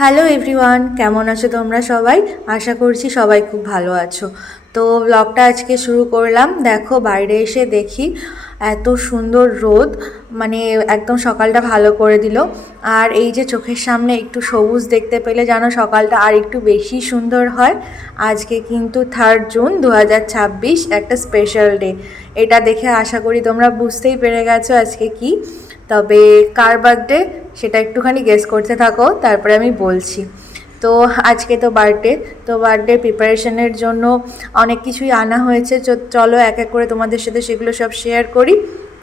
Hello everyone, কেমন আছো তোমরা সবাই? আশা করছি সবাই খুব ভালো আছো। তো ব্লগটা আজকে শুরু করলাম। দেখো বাইরে এসে দেখি এত সুন্দর রোদ, মানে একদম সকালটা ভালো করে দিল। আর এই যে চোখের সামনে একটু সবুজ দেখতে পেলে যেন সকালটা আর একটু বেশি সুন্দর হয়। আজকে কিন্তু 3 জুন 2026, একটা স্পেশাল ডে। এটা দেখে আশা করি তোমরা বুঝতেই পেরে গেছো আজকে কি। তবে কার বার্থডে সেটা একটুখানি গেস করতে থাকো, তারপরে আমি বলছি। তো আজকে তো বার্থডে, তো বার্থডে প্রিপারেশনের জন্য অনেক কিছুই আনা হয়েছে। চলো এক এক করে তোমাদের সাথে সেগুলো সব শেয়ার করি।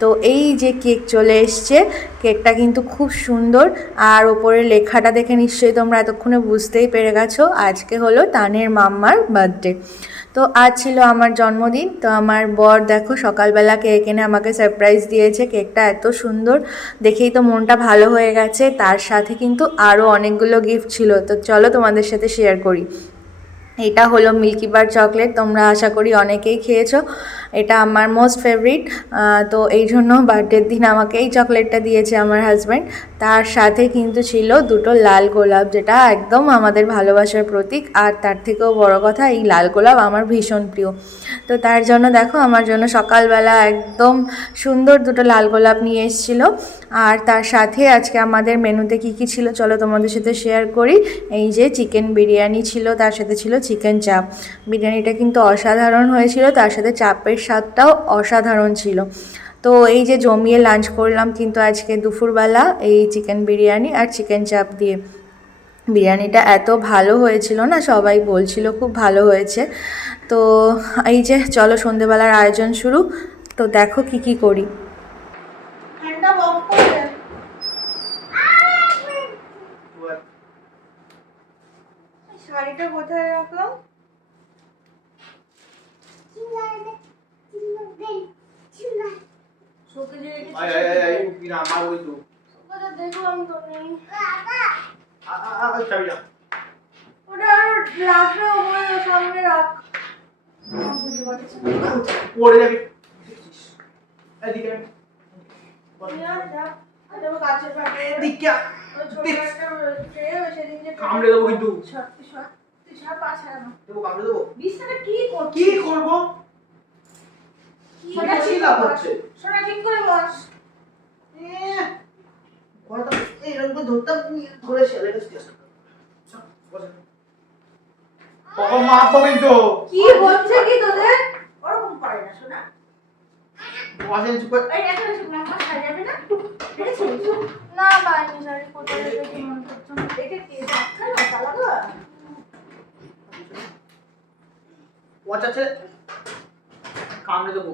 তো এই যে কেক চলে এসছে, কেকটা কিন্তু খুব সুন্দর। আর ওপরের লেখাটা দেখে নিশ্চয়ই তোমরা এতক্ষণে বুঝতেই পেরে গেছো আজকে হলো তানের মাম্মার বার্থডে। তো আজ ছিল আমার জন্মদিন। তো আমার বর দেখো সকালবেলা কেক এনে আমাকে সারপ্রাইজ দিয়েছে। কেকটা এত সুন্দর দেখেই তো মনটা ভালো হয়ে গেছে। তার সাথে কিন্তু আরও অনেকগুলো গিফট ছিল, তো চলো তোমাদের সাথে শেয়ার করি। এটা হলো মিল্কি বার চকলেট, তোমরা আশা করি অনেকেই খেয়েছো। এটা আমার মোস্ট ফেভারিট। তো এই জন্য বার্থডের দিন আমাকে এই চকলেটটা দিয়েছে আমার হাজব্যান্ড। তার সাথে কিন্তু ছিল দুটো লাল গোলাপ, যেটা একদম আমাদের ভালোবাসার প্রতীক। আর তার থেকেও বড় কথা, এই লাল গোলাপ আমার ভীষণ প্রিয়। তো তার জন্য দেখো আমার জন্য সকালবেলা একদম সুন্দর দুটো লাল গোলাপ নিয়ে এসেছিলো। আর তার সাথে আজকে আমাদের মেনুতে কী কী ছিল চলো তোমাদের সাথে শেয়ার করি। এই যে চিকেন বিরিয়ানি ছিল, তার সাথে ছিল চিকেন চাপ। বিরিয়ানিটা কিন্তু অসাধারণ হয়েছিল, তার সাথে চাপের স্বাদটাও অসাধারণ ছিল। তো এই যে জমিয়ে লাঞ্চ করলাম কিন্তু আজকে দুপুরবেলা এই চিকেন বিরিয়ানি আর চিকেন চাপ দিয়ে। বিরিয়ানিটা এত ভালো হয়েছিল না, সবাই বলছিল খুব ভালো হয়েছে। তো এই যে চলো সন্ধেবেলার আয়োজন শুরু। তো দেখো কি কি করি। শাড়িটা কোথায় রাখলাম? দেখলাম তো নেই। ওটা রাখলে সামনে রাখ। পড়ে যাবি। কামড়ে দেবো কিন্তু। কি করবো? ঠিক করে বস। এরকম ধরতাম ধরে ছেলে কি বলছে কি তোদের? ওরকম করে না শোনা। না পাইনি শাড়ি, কোথায় রেখেছি মনে করছো না? দেখে কি কামড়ে দেবো।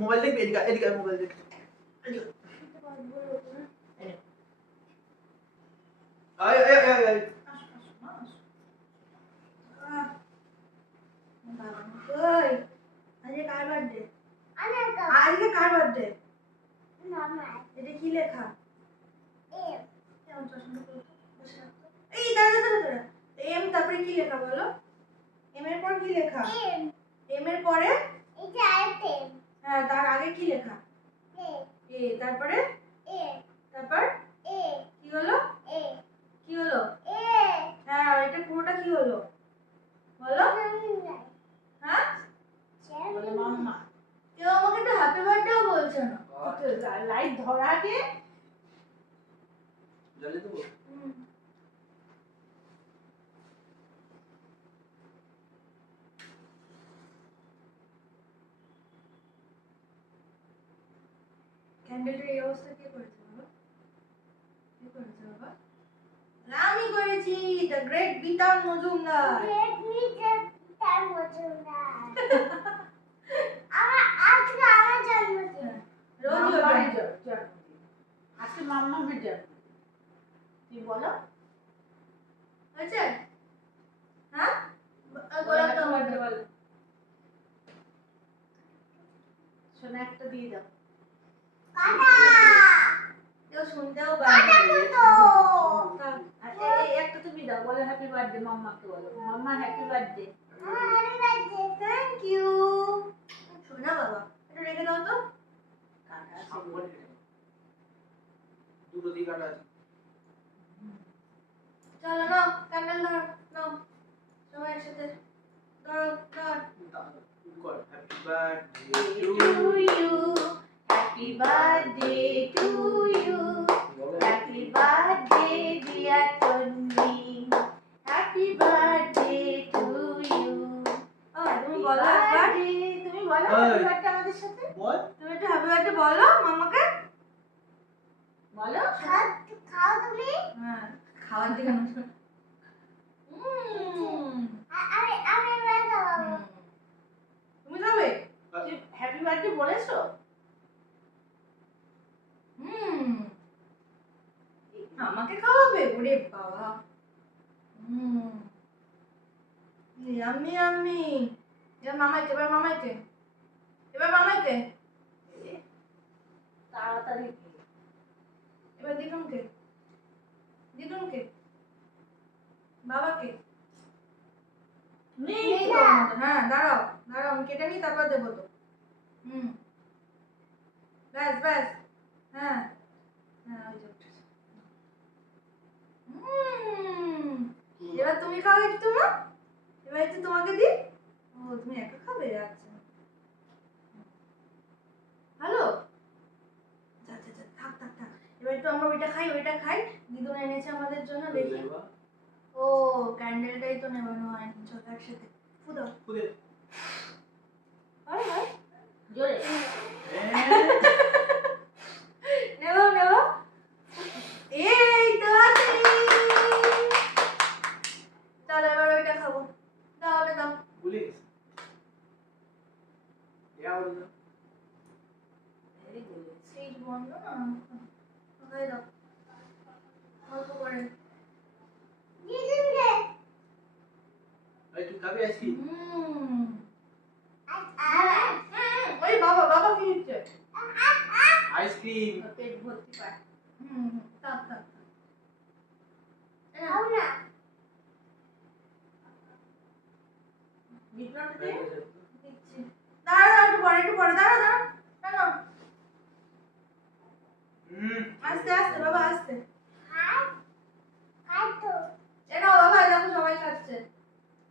মোবাইল দেখবি? এদিকে এদিকে মোবাইল দেখ। আয় আয় আয় আয়। আজকে কার বার্থডে? আজকে কার বার্থডে? এটা কি লেখা? এই দাঁড়া দাঁড়া দাঁড়া। এম তারপরে কি লেখা বলো? এম এর পর কি লেখা? এম এর পরে হ্যাঁ, তার আগে কি লেখা? এ তারপরে তারপর কি হলো? কি হলো? হ্যাঁ, এটা পুরোটা কি হলো বলো? হ্যাঁ, বলো মাম্মা। কেউ আমাকে তো হ্যাপি বার্থডেও বলছে না। লাইট ধরা কে? জ্বালিয়ে দেবো। ক্যান্ডেলটার এই অবস্থা কে করেছে বাবা? কে করেছে বাবা? আমি করেছি, দ্য গ্রেট বিতান মজুমদার। রোজ জন্মদিন। আজকে মাম্মামের জন্মদিন। তুমি বলো হয়েছে? হ্যাঁ, গোলাপ দাও আমাকে বলো। সোনা একটা দিয়ে দাও। কেউ শুনতেও পায় না। এই একটা তুমি দাও, বলো হ্যাপি বার্থডে মাম্মাকে, বলো mamma happy birthday. Thank you সোনা বাবা। এটা রেখে দাও তো। দুটো দিকে কাটা আছে। চলো নাও ক্যান্ডেল ধর নাও সবাই একসাথে ধরো ধর happy birthday to you happy birthday to you happy birthday dear Tony happy birthday to you তুমি বলো একবার তুমি বলো হ্যাপি বার্থডে আমাদের সাথে বল তুমি একটু হ্যাপি বার্থডে বলো মামাকে বলো খাও তুমি হ্যাঁ খাওয়ার দিকে আমি খাবো তুমি খাবে হ্যাপি বার্থডে বলেছো আমাকে খাওয়াবে ওরে বাবা ইয়াম্মি ইয়াম্মি এবার মামাইকে তাড়াতাড়ি এবার দিদুনকে বাবাকে নেই তো ওর মধ্যে। হ্যাঁ দাঁড়াও আমি কেটে নিই তারপর দেবো তো ব্যাস হ্যাঁ ওই যে উঠেছে। এবার তুমি খাও একটু না এবার একটু তোমাকে দি ও তুমি একা খাবে আচ্ছা ভালো থাক এবার একটু আমরা ওইটা খাই দিদুন এনেছে আমাদের জন্য দেখি ও ক্যান্ডেলটাই তো নেবানো হয়নি চলো একসাথে ফুদাও হয় জোরে নেবো এই তো আছে চলো এবার ওইটা খাবো দাও ওটা দাও পুলিশ সুইচ বন্ধ না খাই দাও অল্প করে তুই খাবি আইসক্রিম ওই বাবা কি হচ্ছে আইসক্রিম পেট ভর্তি পায় থাক খাও না বিটনাটা দে দিচ্ছি দাঁড়া একটু পরে দাঁড়া আস্তে বাবা আস্তে খাই তো নাও বাবা দেখো সবাই খাচ্ছে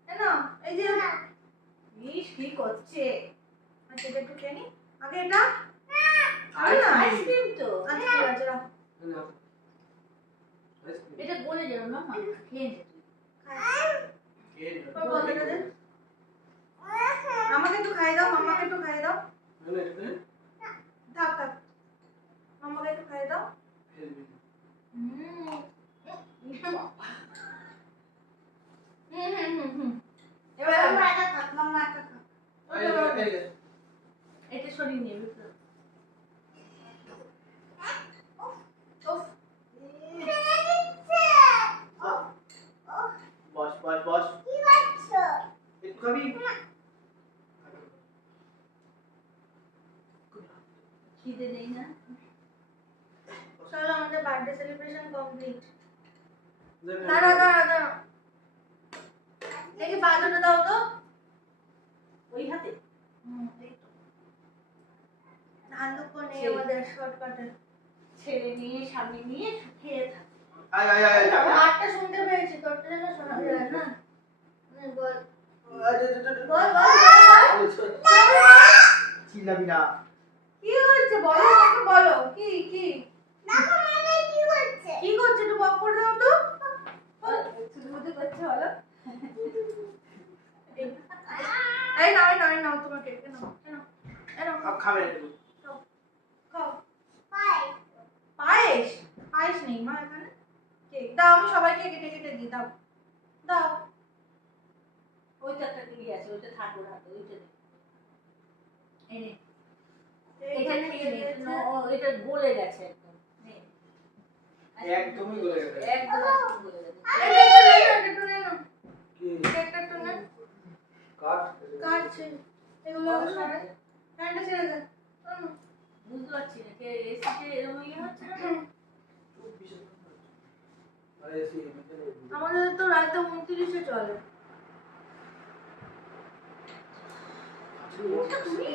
নাও এই যে ইস কি করছে আচ্ছা এটা একটু খেয়ে নি আগে এটা আইসক্রিম তো আচ্ছা ঠিক আছে রাখ এটা গলে যাবে না খেয়ে নে আমাকে একটু খাই দাও মামাকে একটু খাই দাও থাক মামাকে একটু খাই দাও এবার মামা একা খা মামা একা খা এটা সরিয়ে নিয়ে ভিতরে বস কি করছো একটু খাবি খিদে নেই না চলো আমাদের বার্থডে সেলিব্রেশন কমপ্লিট দাঁড়া দেখি বাজুটা দাও তো ওই হাতে এই তো ধান দুঃখ নেই আমাদের শর্টকাটে ছেড়ে নিয়ে সামনে নিয়ে খেয়ে থাক আয় আটটা শুনতে পেয়েছি তোরটা যেন শোনা যায় না বল চিল্লাবি না কি হচ্ছে বলো কি দেখো মামা কি করছে কি করছে একটু বক করে দাও তো শুধু করছে বলো এই নাও তোমাকে নাও খাবে খাও পাই পায়েস নেই মা এখানে কেক দাও আমি সবাইকে কেটে দিই দাও ওই তো একটা টিভি আছে ওইটা থাকো হাতে ওইটা এনে এটা খেয়ে নে এটা গলে গেছে একদম নে একদমই গলে গেছে একদম আইসক্রিম গলে গেছে একটু নে না কি কেকটা একটু নে কাটছে এগুলো সরে ফ্যানটা ছেড়ে দে বুঝতে পারছি না কে এসিতে এরকম হচ্ছে না আমাদের তো রাতে 29-এ চলে তুমি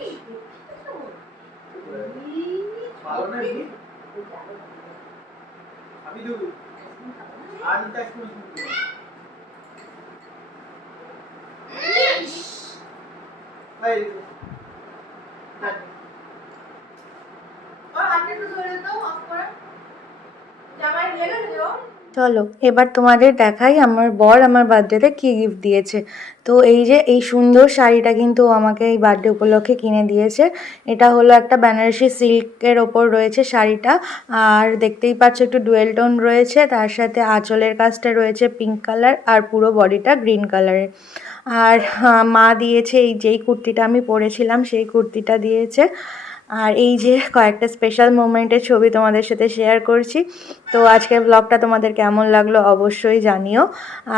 ভালো না अभी दूध आज तक स्कूल भाई और आपने तो धरे तो ऑफ করে জামাই লেগে দিও চলো এবার তোমাদের দেখাই আমার বর আমার বার্থডেতে কী গিফট দিয়েছে। তো এই যে এই সুন্দর শাড়িটা কিন্তু ও আমাকে এই বার্থডে উপলক্ষে কিনে দিয়েছে। এটা হলো একটা বেনারসি সিল্কের ওপর রয়েছে শাড়িটা, আর দেখতেই পাচ্ছ একটু ডুয়েল টোন রয়েছে, তার সাথে আঁচলের কাজটা রয়েছে পিঙ্ক কালার আর পুরো বডিটা গ্রিন কালারের। আর মা দিয়েছে এই যেই কুর্তিটা আমি পরেছিলাম সেই কুর্তিটা দিয়েছে। আর এই যে কয়েকটা স্পেশাল মোমেন্টের ছবি তোমাদের সাথে শেয়ার করছি। তো আজকের ব্লগটা তোমাদের কেমন লাগলো অবশ্যই জানিও।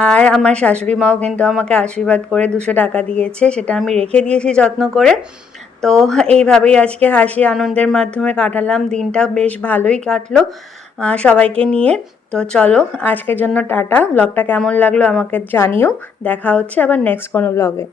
আর আমার শাশুড়ি মাও কিন্তু আমাকে আশীর্বাদ করে 200 টাকা দিয়েছে, সেটা আমি রেখে দিয়েছি যত্ন করে। তো এইভাবেই আজকে হাসি আনন্দের মাধ্যমে কাটালাম দিনটা, বেশ ভালোই কাটলো সবাইকে নিয়ে। তো চলো আজকের জন্য টাটা। ব্লগটা কেমন লাগলো আমাকে জানিও। দেখা হচ্ছে আবার নেক্সট কোনো ব্লগে।